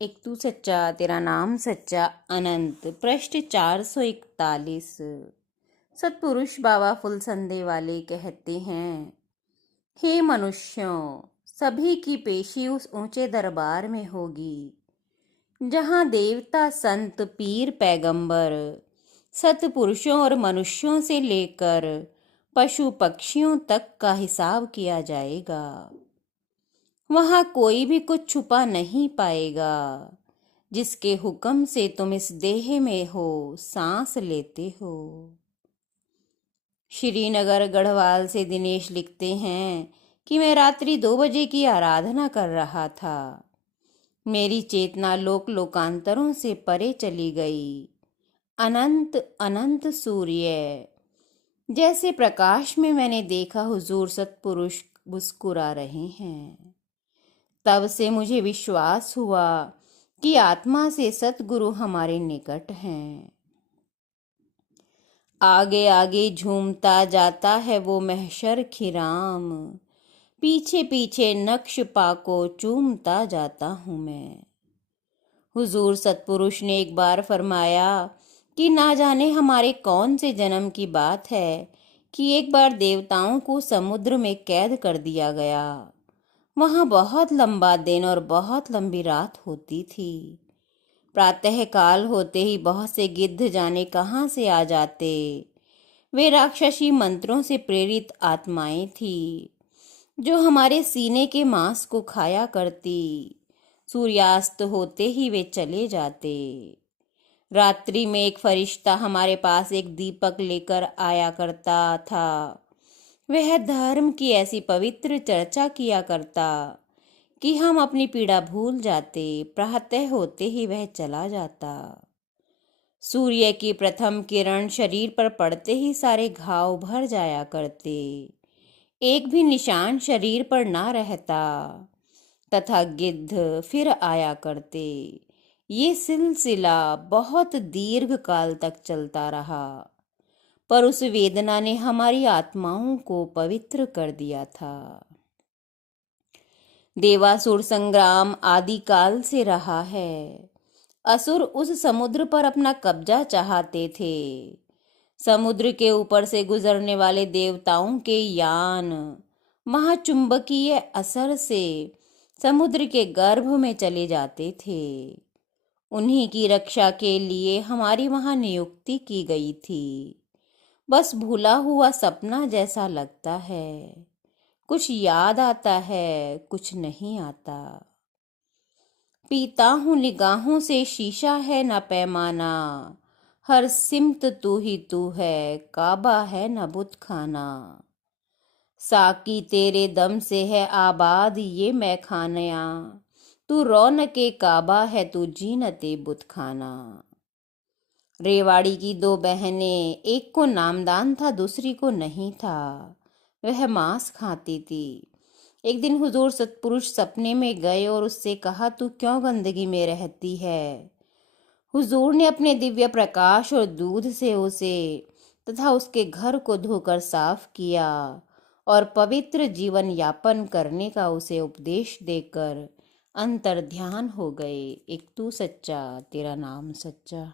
एक तू सच्चा तेरा नाम सच्चा अनंत। पृष्ठ 441। सतपुरुष बाबा फुलसंदे वाले कहते हैं, हे मनुष्यों, सभी की पेशी उस ऊंचे दरबार में होगी जहां देवता, संत, पीर, पैगंबर, सतपुरुषों और मनुष्यों से लेकर पशु पक्षियों तक का हिसाब किया जाएगा। वहां कोई भी कुछ छुपा नहीं पाएगा। जिसके हुक्म से तुम इस देह में हो, सांस लेते हो। श्रीनगर गढ़वाल से दिनेश लिखते हैं कि मैं रात्रि 2 बजे की आराधना कर रहा था। मेरी चेतना लोक लोकांतरों से परे चली गई। अनंत अनंत सूर्य जैसे प्रकाश में मैंने देखा हुजूर सतपुरुष मुस्कुरा रहे हैं। तब से मुझे विश्वास हुआ कि आत्मा से सतगुरु हमारे निकट हैं। आगे आगे झूमता जाता है वो महशर खिराम, पीछे पीछे नक्श पाको चूमता जाता हूँ मैं। हुजूर सतपुरुष ने एक बार फरमाया कि ना जाने हमारे कौन से जन्म की बात है कि एक बार देवताओं को समुद्र में कैद कर दिया गया। वहां बहुत लंबा दिन और बहुत लंबी रात होती थी। प्रातः काल होते ही बहुत से गिद्ध जाने कहाँ से आ जाते। वे राक्षसी मंत्रों से प्रेरित आत्माएं थी जो हमारे सीने के मांस को खाया करती। सूर्यास्त होते ही वे चले जाते। रात्रि में एक फरिश्ता हमारे पास एक दीपक लेकर आया करता था। वह धर्म की ऐसी पवित्र चर्चा किया करता कि हम अपनी पीड़ा भूल जाते। प्रातः होते ही वह चला जाता। सूर्य की प्रथम किरण शरीर पर पड़ते ही सारे घाव भर जाया करते। एक भी निशान शरीर पर ना रहता तथा गिद्ध फिर आया करते। ये सिलसिला बहुत दीर्घ काल तक चलता रहा, पर उस वेदना ने हमारी आत्माओं को पवित्र कर दिया था। देवासुर संग्राम आदि काल से रहा है। असुर उस समुद्र पर अपना कब्जा चाहते थे। समुद्र के ऊपर से गुजरने वाले देवताओं के यान महाचुंबकीय असर से समुद्र के गर्भ में चले जाते थे। उन्हीं की रक्षा के लिए हमारी वहां नियुक्ति की गई थी। बस भूला हुआ सपना जैसा लगता है। कुछ याद आता है, कुछ नहीं आता। पीता हूँ निगाहों से शीशा है न पैमाना। हर सिमत तू ही तू है, काबा है न बुत खाना। साकी तेरे दम से है आबाद ये मैखानिया। तू रौनके काबा है, तू जीनते बुत खाना। रेवाड़ी की 2 बहनें, एक को नामदान था, दूसरी को नहीं था। वह मांस खाती थी। एक दिन हुजूर सतपुरुष सपने में गए और उससे कहा, तू क्यों गंदगी में रहती है? हुजूर ने अपने दिव्य प्रकाश और दूध से उसे तथा उसके घर को धोकर साफ किया और पवित्र जीवन यापन करने का उसे उपदेश देकर अंतर्ध्यान हो गए। एक तू सच्चा तेरा नाम सच्चा।